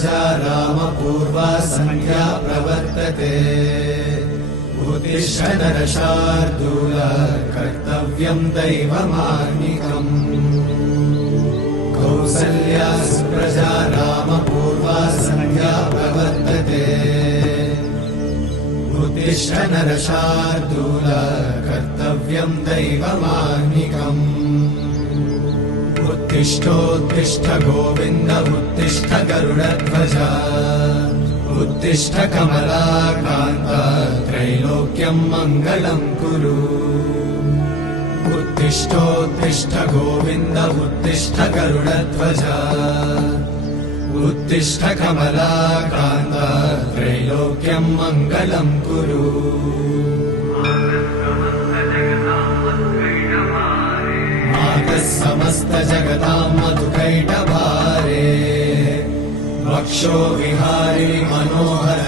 प्रजा रामपूर्वा सन्ध्या प्रवर्तते उत्तिष्ठ नरशार्दूल कर्तव्यं दैवमाह्निकम् कौसल्या सुप्रजा रामपूर्वा सन्ध्या प्रवर्तते उत्तिष्ठ नरशार्दूल कर्तव्यं दैवमाह्निकम् उत्तिष्ठोत्तिष्ठ गोविन्द उत्तिष्ठ गरुडध्वज उत्तिष्ठ कमलाकान्त त्रैलोक्यं मङ्गलं कुरु उत्तिष्ठोत्तिष्ठ गोविन्द उत्तिष्ठ गरुडध्वज उत्तिष्ठ कमलाकान्त त्रैलोक्यं मङ्गलं कुरु समस्त जगतां मधुकैटभारे वक्षो विहारिणि मनोहर